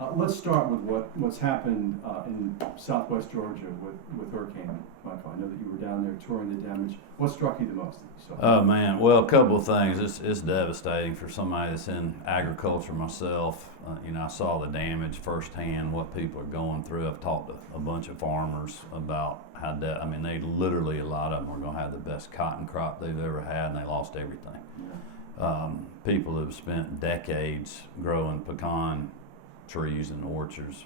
Let's start with what's happened in southwest Georgia with Hurricane Michael. I know that you were down there touring the damage. What struck you the most? Oh man, well, a couple of things. It's devastating for somebody that's in agriculture myself. I saw the damage firsthand, what people are going through. I've talked to a bunch of farmers about how they literally, a lot of them are going to have the best cotton crop they've ever had, and they lost everything. Yeah. People have spent decades growing pecan trees and orchards,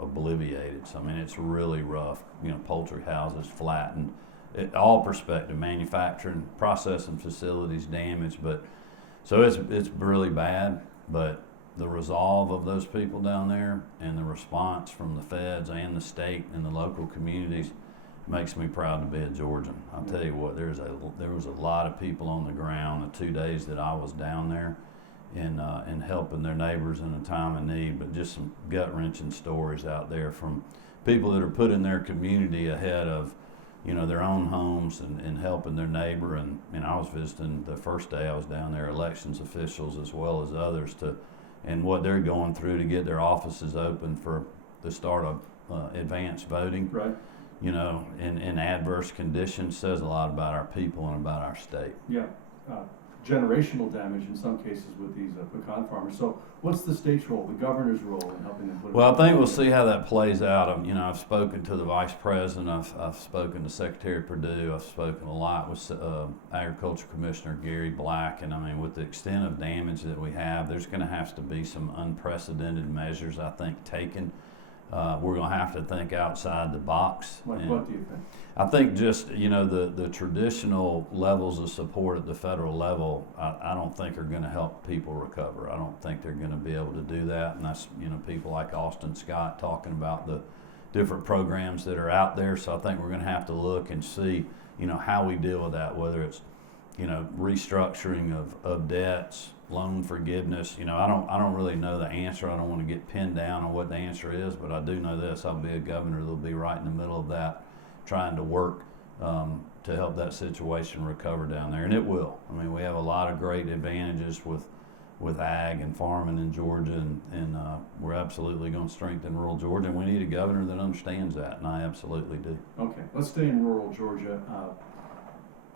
obliviated. So it's really rough. Poultry houses flattened. All perspective, manufacturing, processing facilities damaged, but so it's really bad. But the resolve of those people down there and the response from the feds and the state and the local communities makes me proud to be a Georgian. I'll tell you what, there was a lot of people on the ground the 2 days that I was down there, and helping their neighbors in a time of need. But just some gut-wrenching stories out there from people that are putting their community ahead of their own homes and helping their neighbor. And I was visiting the first day I was down there, elections officials as well as others, and what they're going through to get their offices open for the start of advanced voting. Right. In adverse conditions says a lot about our people and about our state. Yeah. Generational damage in some cases with these pecan farmers. So what's the state's role, the governor's role in helping them put it? Well, I think we'll see how that plays out. I've spoken to the vice president. I've spoken to Secretary Perdue. I've spoken a lot with Agriculture Commissioner Gary Black. And with the extent of damage that we have, there's going to have to be some unprecedented measures, I think, taken. We're going to have to think outside the box. What do you think? I think just, the traditional levels of support at the federal level, I don't think are going to help people recover. I don't think they're going to be able to do that. And that's, people like Austin Scott talking about the different programs that are out there. So I think we're going to have to look and see, how we deal with that, whether it's, restructuring of debts, loan forgiveness. I don't really know the answer. I don't want to get pinned down on what the answer is, but I do know this: I'll be a governor that'll be right in the middle of that, trying to work to help that situation recover down there, and it will. We have a lot of great advantages with ag and farming in Georgia, and we're absolutely going to strengthen rural Georgia, and we need a governor that understands that, and I absolutely do. Okay, let's stay in rural Georgia.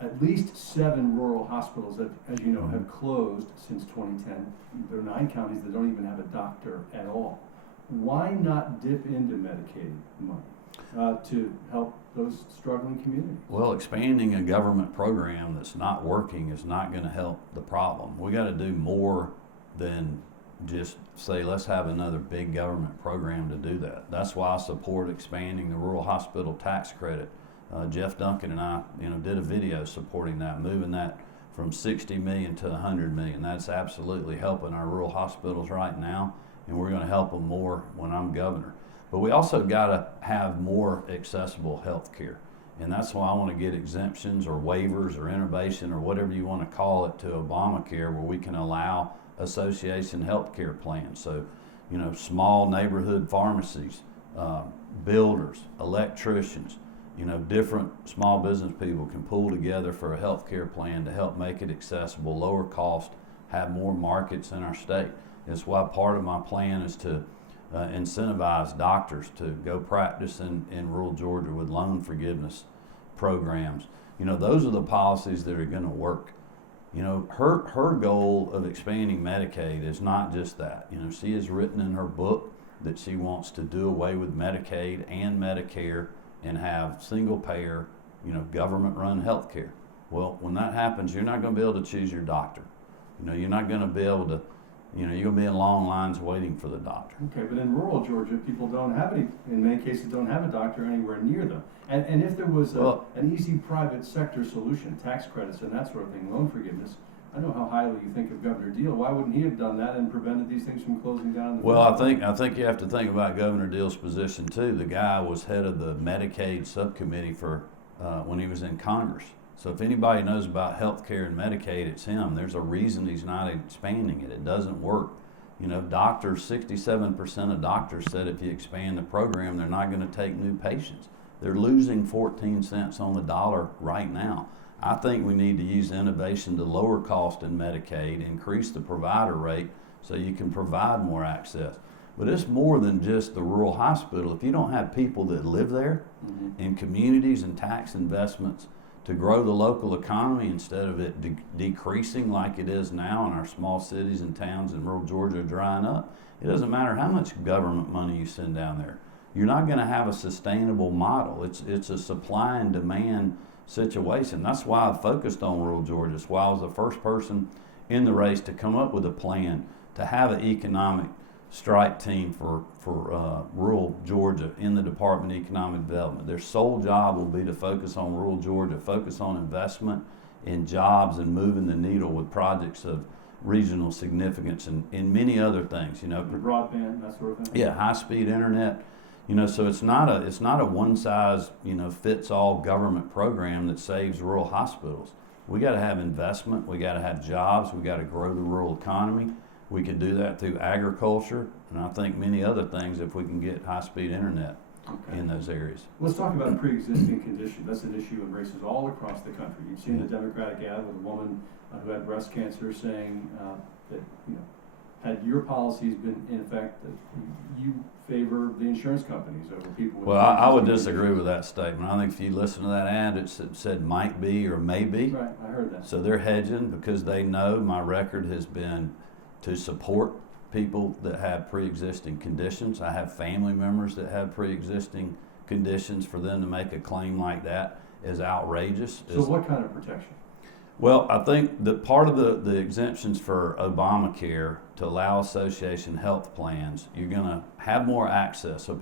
At least 7 rural hospitals that, as you know, have closed since 2010. There are 9 counties that don't even have a doctor at all. Why not dip into Medicaid money to help those struggling communities? Well, expanding a government program that's not working is not going to help the problem. We got to do more than just say, let's have another big government program to do that. That's why I support expanding the rural hospital tax credit. Jeff Duncan and I, did a video supporting that, moving that from 60 million to 100 million. That's absolutely helping our rural hospitals right now, and we're going to help them more when I'm governor. But we also got to have more accessible health care, and that's why I want to get exemptions or waivers or innovation or whatever you want to call it to Obamacare, where we can allow association health care plans. So, small neighborhood pharmacies, builders, electricians, different small business people can pull together for a health care plan to help make it accessible, lower cost, have more markets in our state. That's why part of my plan is to incentivize doctors to go practice in rural Georgia with loan forgiveness programs. Those are the policies that are going to work. Her goal of expanding Medicaid is not just that. She has written in her book that she wants to do away with Medicaid and Medicare and have single payer, government run health care. Well, when that happens, you're not going to be able to choose your doctor. You're not going to be able to, you're going to be in long lines waiting for the doctor. Okay, but in rural Georgia, people don't have in many cases, don't have a doctor anywhere near them. And if there was an easy private sector solution, tax credits and that sort of thing, loan forgiveness, I know how highly you think of Governor Deal. Why wouldn't he have done that and prevented these things from closing down? Well, I think you have to think about Governor Deal's position too. The guy was head of the Medicaid subcommittee for when he was in Congress. So if anybody knows about health care and Medicaid, it's him. There's a reason he's not expanding it. It doesn't work. Doctors, 67% of doctors said if you expand the program, they're not going to take new patients. They're losing 14 cents on the dollar right now. I think we need to use innovation to lower cost in Medicaid, increase the provider rate so you can provide more access. But it's more than just the rural hospital. If you don't have people that live there Mhm. in communities and tax investments to grow the local economy instead of it decreasing like it is now in our small cities and towns in rural Georgia drying up, it doesn't matter how much government money you send down there. You're not going to have a sustainable model. It's a supply and demand situation. That's why I focused on rural Georgia. That's why I was the first person in the race to come up with a plan to have an economic strike team for rural Georgia in the Department of Economic Development. Their sole job will be to focus on rural Georgia, focus on investment in jobs and moving the needle with projects of regional significance and many other things. You know, The broadband, that sort of thing. yeah, high-speed internet. You know, so it's not a one-size fits all government program that saves rural hospitals. We got to have investment. We got to have jobs. We got to grow the rural economy. We can do that through agriculture, and I think many other things if we can get high-speed internet Okay. in those areas. Let's talk about pre-existing conditions. That's an issue in races all across the country. You've seen the Democratic ad with a woman who had breast cancer saying that, had your policies been in effect, that you favor the insurance companies over people with Well, I would pre-existing disagree with that statement. I think if you listen to that ad, it said might be or may be. conditions. Right, I heard that. So they're hedging because they know my record has been to support people that have pre-existing conditions. I have family members that have pre-existing conditions. For them to make a claim like that is outrageous. So what kind of protection? Well, I think that part of the exemptions for Obamacare to allow association health plans, you're going to have more access. So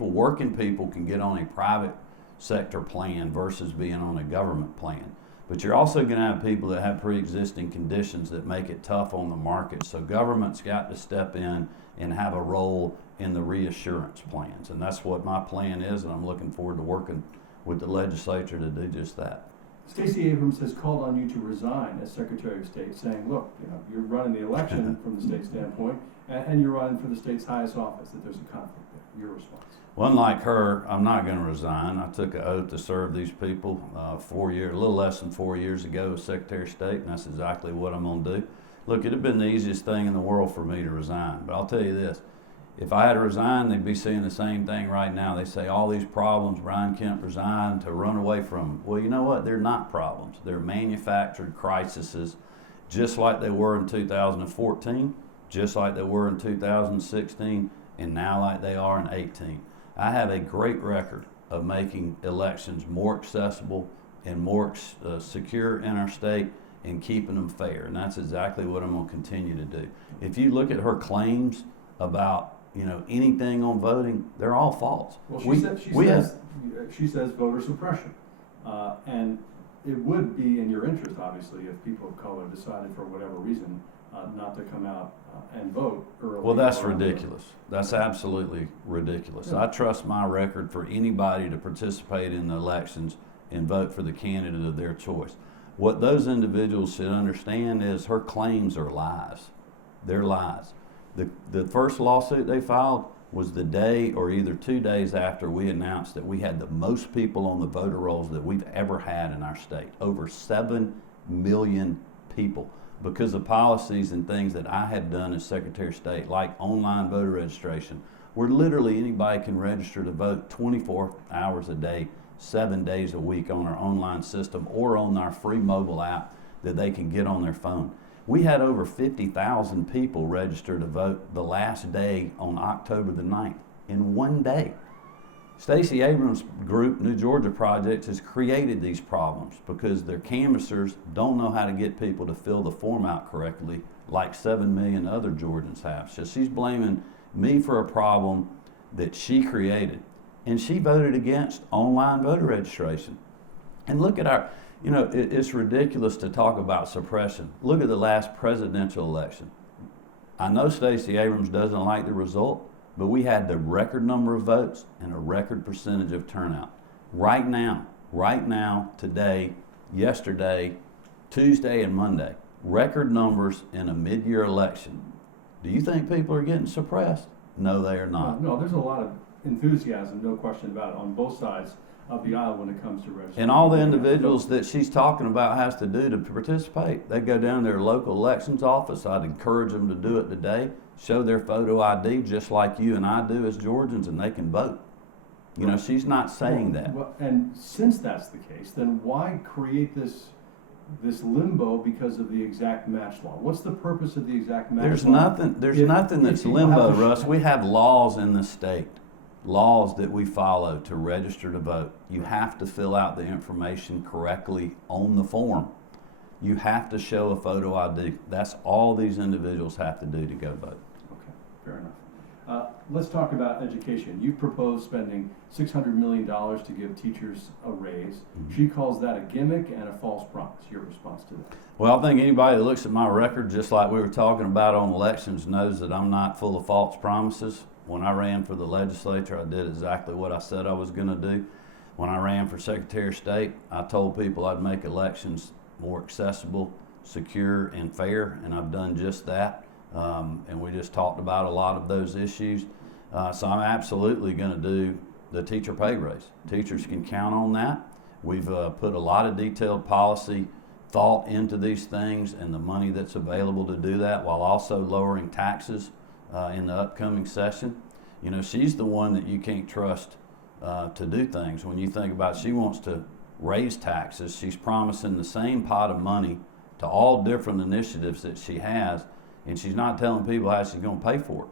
working people can get on a private sector plan versus being on a government plan. But you're also going to have people that have pre-existing conditions that make it tough on the market. So government's got to step in and have a role in the reassurance plans. And that's what my plan is, and I'm looking forward to working with the legislature to do just that. Stacey Abrams has called on you to resign as Secretary of State, saying, look, you're running the election from the state standpoint, and you're running for the state's highest office, that there's a conflict there. Your response? Well, unlike her, I'm not going to resign. I took an oath to serve these people a little less than 4 years ago as Secretary of State, and that's exactly what I'm going to do. Look, it'd have been the easiest thing in the world for me to resign, but I'll tell you this. If I had to resign, they'd be saying the same thing right now. They say all these problems, Brian Kemp resigned to run away from them. Well, you know what? They're not problems. They're manufactured crises, just like they were in 2014, just like they were in 2016, and now like they are in 18. I have a great record of making elections more accessible and more secure in our state and keeping them fair, and that's exactly what I'm going to continue to do. If you look at her claims about anything on voting, they're all false. Well, she says voter suppression, and it would be in your interest, obviously, if people of color decided for whatever reason not to come out and vote early. Well, that's ridiculous. That's absolutely ridiculous. Yeah. I trust my record for anybody to participate in the elections and vote for the candidate of their choice. What those individuals should understand is her claims are lies. They're lies. The first lawsuit they filed was the day or either 2 days after we announced that we had the most people on the voter rolls that we've ever had in our state. Over 7 million people, because of policies and things that I had done as Secretary of State, like online voter registration, where literally anybody can register to vote 24 hours a day, 7 days a week on our online system or on our free mobile app that they can get on their phone. We had over 50,000 people register to vote the last day on October the 9th, in 1 day. Stacey Abrams' group, New Georgia Project, has created these problems because their canvassers don't know how to get people to fill the form out correctly like 7 million other Georgians have. So she's blaming me for a problem that she created. And she voted against online voter registration. And look at it's ridiculous to talk about suppression. Look at the last presidential election. I know Stacey Abrams doesn't like the result, but we had the record number of votes and a record percentage of turnout. Right now, today, yesterday, Tuesday and Monday, record numbers in a mid-year election. Do you think people are getting suppressed? No, they are not. No, there's a lot of enthusiasm, no question about it, on both sides of the aisle when it comes to registration. And all the individuals that she's talking about has to do to participate. They go down to their local elections office. I'd encourage them to do it today. show their photo ID just like you and I do as Georgians, and they can vote. You know, she's not saying that. Well, and since that's the case, then why create this limbo because of the exact match law? What's the purpose of the exact match law? There's If- nothing if that's you limbo, have to- Russ. We have laws in the state, laws that we follow to register to vote. You have to fill out the information correctly on the form. You have to show a photo ID. That's all these individuals have to do to go vote. Okay, fair enough. Let's talk about education. You proposed spending $600 million to give teachers a raise. Mhm. She calls that a gimmick and a false promise. Your response to that? Well, I think anybody that looks at my record, just like we were talking about on elections, knows that I'm not full of false promises. When I ran for the legislature, I did exactly what I said I was going to do. When I ran for Secretary of State, I told people I'd make elections more accessible, secure, and fair, and I've done just that. And we just talked about a lot of those issues. So I'm absolutely going to do the teacher pay raise. Teachers can count on that. We've put a lot of detailed policy thought into these things and the money that's available to do that, while also lowering taxes in the upcoming session. You know, she's the one that you can't trust to do things. When you think about it, she wants to raise taxes. She's promising the same pot of money to all different initiatives that she has, and she's not telling people how she's going to pay for it.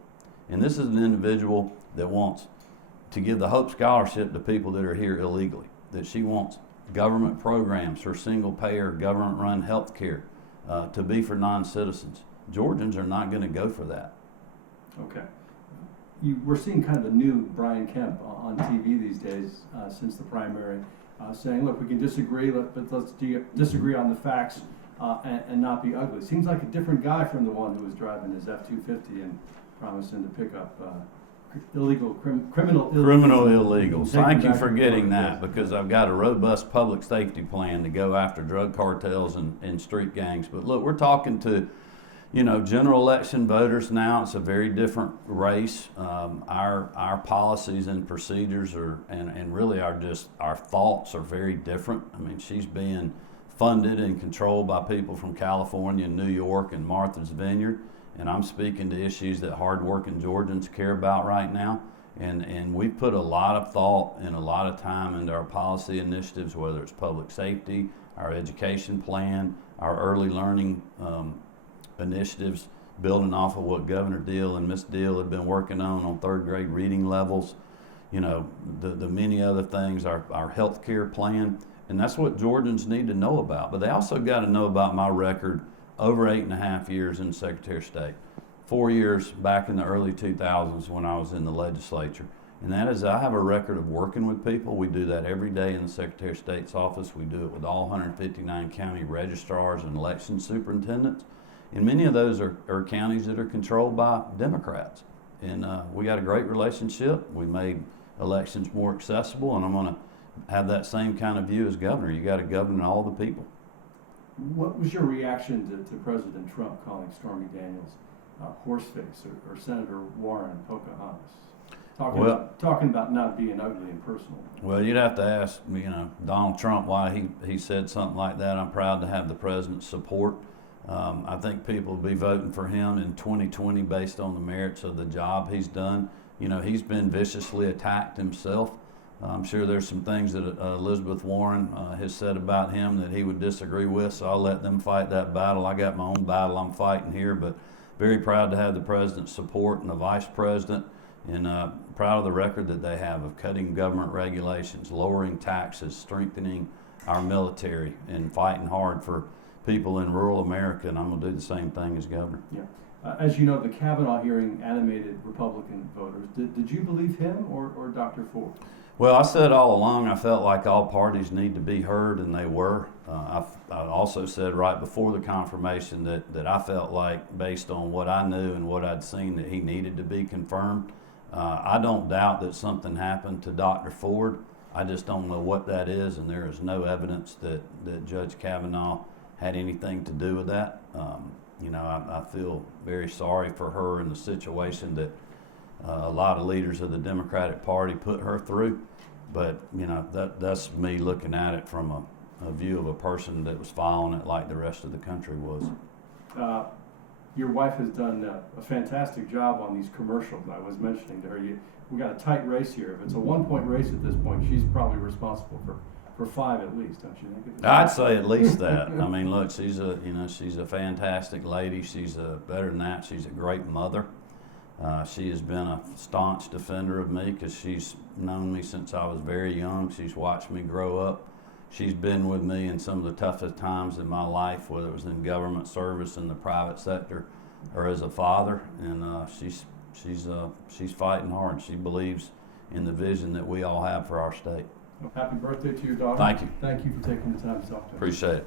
And this is an individual that wants to give the Hope Scholarship to people that are here illegally, that she wants government programs for single payer, government run health care to be for non-citizens. Georgians are not going to go for that. Okay. We're seeing kind of a new Brian Kemp on TV these days since the primary, saying, look, we can disagree, but let's disagree on the facts and not be ugly. Seems like a different guy from the one who was driving his F-250 and promising to pick up criminal illegals. Take Thank them you back for to getting court, that, yes. because I've got a robust public safety plan to go after drug cartels and street gangs. But look, we're talking to, you know, general election voters now. It's a very different race. Our policies and procedures are, and really our thoughts are very different. I mean, she's being funded and controlled by people from California and New York and Martha's Vineyard. And I'm speaking to issues that hardworking Georgians care about right now. And we put a lot of thought and a lot of time into our policy initiatives, whether it's public safety, our education plan, our early learning initiatives, building off of what Governor Deal and Miss Deal had been working on third grade reading levels, you know, the many other things, our health care plan. And that's what Georgians need to know about. But they also got to know about my record over 8.5 years in Secretary of State, 4 years back in the early 2000s when I was in the legislature. And that is, I have a record of working with people. We do that every day in the Secretary of State's office. We do it with all 159 county registrars and election superintendents. And many of those are counties that are controlled by Democrats. And we got a great relationship. We made elections more accessible, and I'm going to have that same kind of view as governor. You got to govern all the people. What was your reaction to President Trump calling Stormy Daniels horseface or Senator Warren Pocahontas? Talking about not being ugly and personal. Well, you'd have to ask, you know, Donald Trump why he said something like that. I'm proud to have the president's support. I think people will be voting for him in 2020 based on the merits of the job he's done. You know, he's been viciously attacked himself. I'm sure there's some things that Elizabeth Warren has said about him that he would disagree with, so I'll let them fight that battle. I got my own battle I'm fighting here, but very proud to have the president's support and the vice president, and proud of the record that they have of cutting government regulations, lowering taxes, strengthening our military, and fighting hard for people in rural America, and I'm going to do the same thing as governor. Yeah. As you know, the Kavanaugh hearing animated Republican voters. Did you believe him or Dr. Ford? Well, I said all along I felt like all parties need to be heard, and they were. I also said right before the confirmation that I felt like, based on what I knew and what I'd seen, that he needed to be confirmed. I don't doubt that something happened to Dr. Ford. I just don't know what that is, and there is no evidence that Judge Kavanaugh had anything to do with that. You know, I feel very sorry for her in the situation that a lot of leaders of the Democratic Party put her through. But, you know, that's me looking at it from a view of a person that was following it like the rest of the country was. your wife has done a fantastic job on these commercials. I was mentioning to her, we got a tight race here. If it's a 1-point race at this point, she's probably responsible for 5 at least, don't you think? I'd say at least that. I mean, look, she's a fantastic lady. Better than that, she's a great mother. She has been a staunch defender of me because she's known me since I was very young. She's watched me grow up. She's been with me in some of the toughest times in my life, whether it was in government service, in the private sector, or as a father. And she's fighting hard. She believes in the vision that we all have for our state. Happy birthday to your daughter. Thank you. Thank you for taking the time to talk to us. Appreciate it.